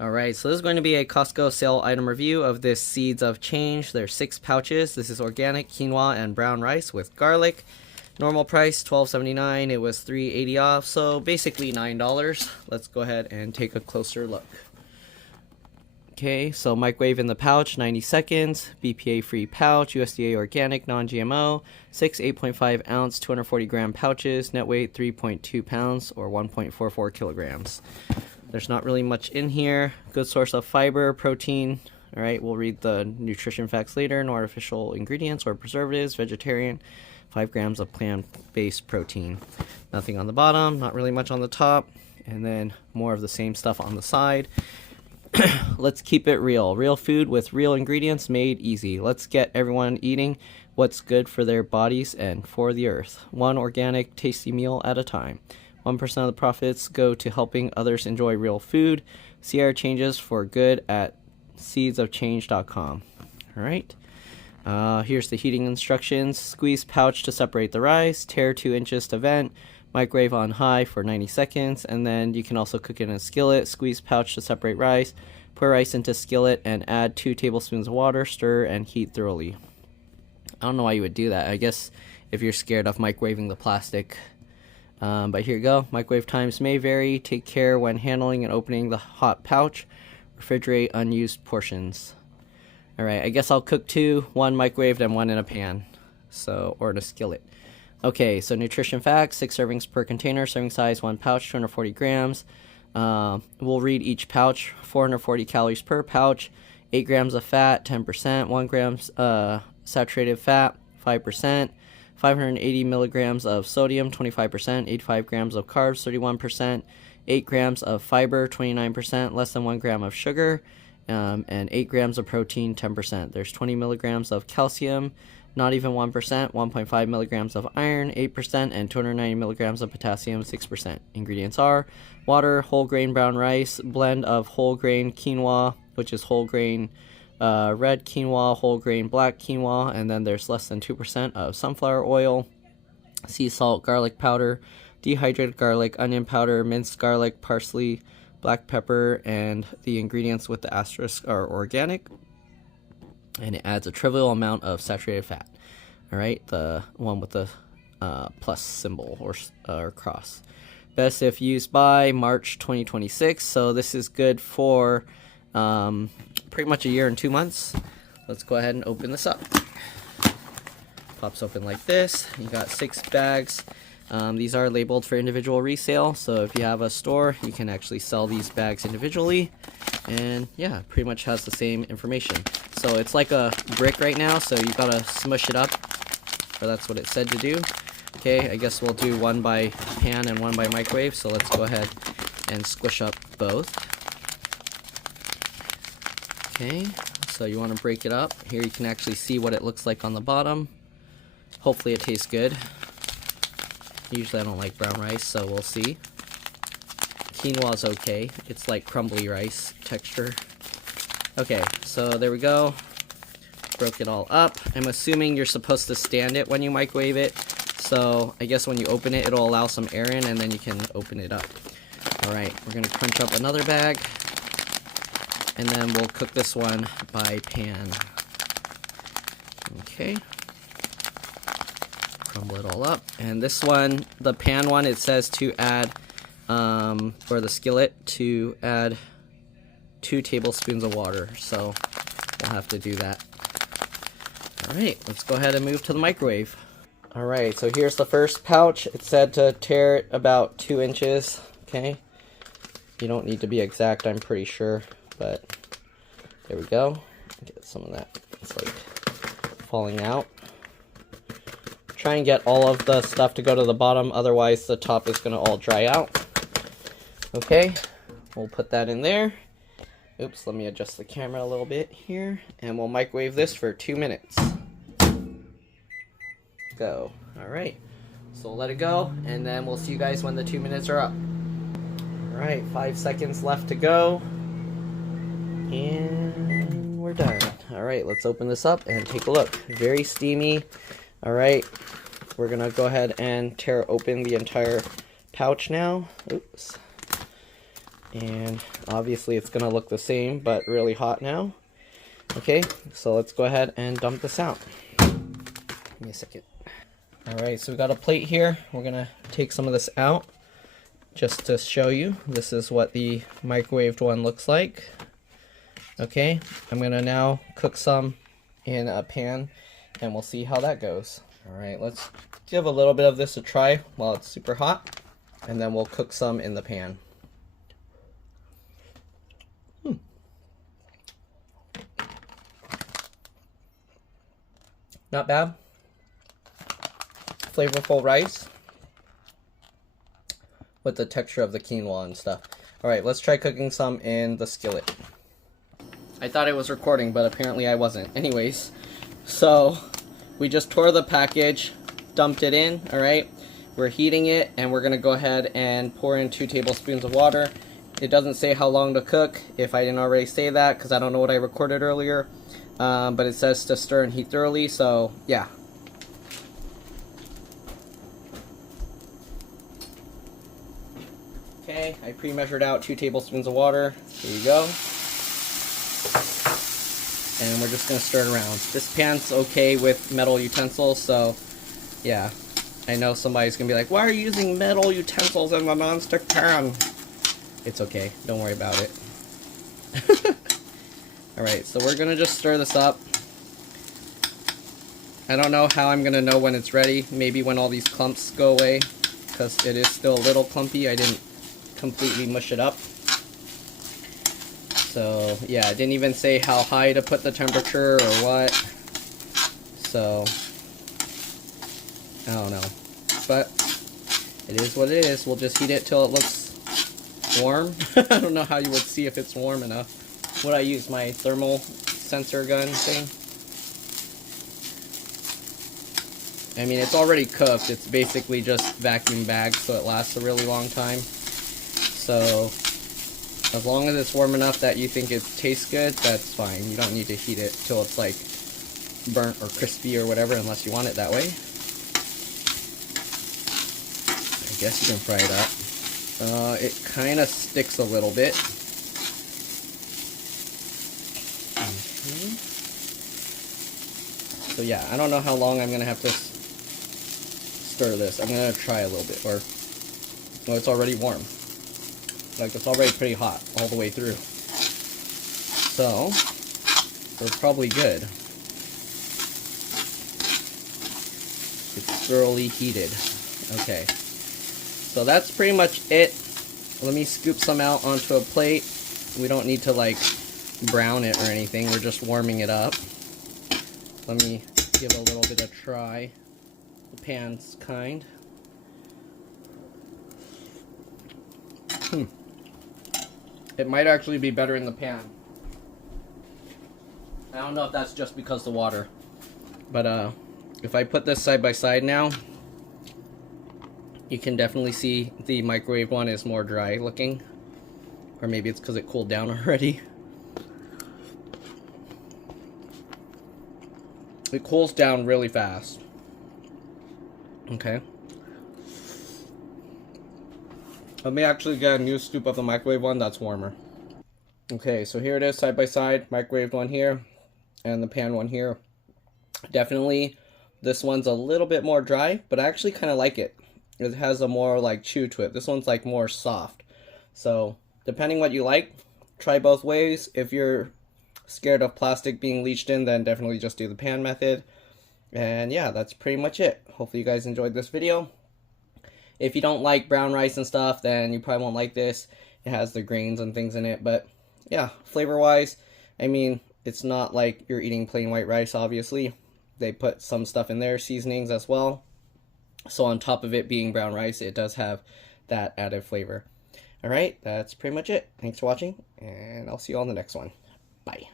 Alright, so this is going to be a Costco sale item review of this Seeds of Change. There's 6 pouches. This is organic quinoa and brown rice with garlic. Normal price $12.79. It was $3.80 off, so basically $9. Let's go ahead and take a closer look. Okay, so microwave in the pouch, 90 seconds, BPA free pouch, USDA organic, non-GMO, 6 8.5 ounce, 240 gram pouches, net weight 3.2 pounds or 1.44 kilograms. There's not really much in here. Good source of fiber, protein. All right, we'll read the nutrition facts later. No artificial ingredients or preservatives, vegetarian, 5 grams of plant-based protein. Nothing on the bottom, not really much on the top, and then more of the same stuff on the side. Let's keep it real. Real food with real ingredients made easy. Let's get everyone eating what's good for their bodies and for the earth. One organic, tasty meal at a time. 1% of the profits go to helping others enjoy real food. See our changes for good at seedsofchange.com. All right. Here's the heating instructions. Squeeze pouch to separate the rice. Tare 2 inches to vent. Microwave on high for 90 seconds. And then you can also cook it in a skillet. Squeeze pouch to separate rice. Pour rice into skillet and add 2 tablespoons of water. Stir and heat thoroughly. I don't know why you would do that. I guess if you're scared of microwaving the plastic. But here you go. Microwave times may vary. Take care when handling and opening the hot pouch. Refrigerate unused portions. Alright, I guess I'll cook 2, 1 microwaved and 1 in a pan. Or in a skillet. Okay, so nutrition facts, 6 servings per container, serving size 1 pouch, 240 grams. We'll read each pouch, 440 calories per pouch, 8 grams of fat, 10%, 1 gram saturated fat, 5%, 580 milligrams of sodium, 25%, 85 grams of carbs, 31%, 8 grams of fiber, 29%, less than 1 gram of sugar, and 8 grams of protein, 10%. There's 20 milligrams of calcium, not even 1%, 1.5 milligrams of iron, 8%, and 290 milligrams of potassium, 6%. Ingredients are water, whole grain brown rice, blend of whole grain quinoa, which is whole grain red quinoa, whole grain black quinoa, and then there's less than 2% of sunflower oil, sea salt, garlic powder, dehydrated garlic, onion powder, minced garlic, parsley, black pepper, and the ingredients with the asterisk are organic, and it adds a trivial amount of saturated fat. All right, the one with the plus symbol or cross. Best if used by March 2026, so this is good for pretty much a year and 2 months. Let's go ahead and open this up. Pops open like this. You got 6 bags. These are labeled for individual resale, so if you have a store, you can actually sell these bags individually. And yeah, pretty much has the same information. So it's like a brick right now, so you gotta smush it up, or that's what it said to do. Okay, I guess we'll do 1 by pan and 1 by microwave, so let's go ahead and squish up both. Okay, so you want to break it up. Here you can actually see what it looks like on the bottom. Hopefully it tastes good. Usually I don't like brown rice, so we'll see. Quinoa's okay. It's like crumbly rice texture. Okay, so there we go. Broke it all up. I'm assuming you're supposed to stand it when you microwave it. So I guess when you open it, it'll allow some air in and then you can open it up. Alright, we're going to crunch up another bag. And then we'll cook this one by pan. Okay. Crumble it all up. And this one, the pan one, it says to add, or the skillet, to add 2 tablespoons of water. So we'll have to do that. Alright, let's go ahead and move to the microwave. Alright, so here's the first pouch. It said to tear it about 2 inches. Okay. You don't need to be exact, I'm pretty sure. But there we go. Get some of that. It's like falling out. Try and get all of the stuff to go to the bottom, otherwise the top is going to all dry out. Okay, we'll put that in there. Oops, let me adjust the camera a little bit here. And we'll microwave this for 2 minutes. Go. Alright, so we'll let it go, and then we'll see you guys when the 2 minutes are up. Alright, 5 seconds left to go. And we're done. Alright, let's open this up and take a look. Very steamy. Alright, we're going to go ahead and tear open the entire pouch now. Oops. And obviously it's gonna look the same, but really hot now. Okay, so let's go ahead and dump this out. Give me a second. Alright, so we got a plate here. We're gonna take some of this out just to show you. This is what the microwaved one looks like. Okay, I'm gonna now cook some in a pan and we'll see how that goes. Alright, let's give a little bit of this a try while it's super hot, and then we'll cook some in the pan. Not bad. Flavorful rice with the texture of the quinoa and stuff. Alright, let's try cooking some in the skillet. I thought it was recording, but apparently I wasn't. Anyways, so we just tore the package, dumped it in, alright? We're heating it, and we're going to go ahead and pour in 2 tablespoons of water. It doesn't say how long to cook, if I didn't already say that, because I don't know what I recorded earlier. But it says to stir and heat thoroughly, so yeah. Okay, I pre-measured out 2 tablespoons of water. Here you go. And we're just going to stir it around. This pan's okay with metal utensils, so yeah. I know somebody's going to be like, why are you using metal utensils in a non-stick pan? It's okay, don't worry about it. Alright, so we're going to just stir this up. I don't know how I'm going to know when it's ready. Maybe when all these clumps go away, because it is still a little clumpy. I didn't completely mush it up. So, yeah, I didn't even say how high to put the temperature or what. So, I don't know. But, it is what it is. We'll just heat it till it looks warm. I don't know how you would see if it's warm enough. Would I use my thermal sensor gun thing? I mean, it's already cooked. It's basically just vacuum bagged, so it lasts a really long time. So, as long as it's warm enough that you think it tastes good, that's fine. You don't need to heat it till it's like burnt or crispy or whatever, unless you want it that way. I guess you can fry it up. It kind of sticks a little bit. So yeah, I don't know how long I'm going to have to stir this. I'm going to try a little bit. Or, well, it's already warm. Like, it's already pretty hot all the way through. So, we're probably good. It's thoroughly heated. Okay. So that's pretty much it. Let me scoop some out onto a plate. We don't need to, like, brown it or anything. We're just warming it up. Let me give a little bit of try. The pan's kind. It might actually be better in the pan. I don't know if that's just because of the water. But if I put this side by side now, you can definitely see the microwave one is more dry looking. Or maybe it's because it cooled down already. It cools down really fast. Okay. Let me actually get a new scoop of the microwave one that's warmer. Okay, so here it is side by side. Microwaved one here and the pan one here. Definitely this one's a little bit more dry, but I actually kind of like it. It has a more like chew to it. This one's like more soft. So depending what you like, try both ways. If you're scared of plastic being leached in, then definitely just do the pan method. And yeah, that's pretty much it. Hopefully you guys enjoyed this video. If you don't like brown rice and stuff, then you probably won't like this. It has the grains and things in it, but yeah, flavor wise, I mean, it's not like you're eating plain white rice, obviously. They put some stuff in there, seasonings as well. So on top of it being brown rice, it does have that added flavor. Alright, that's pretty much it. Thanks for watching, and I'll see you on the next one. Bye.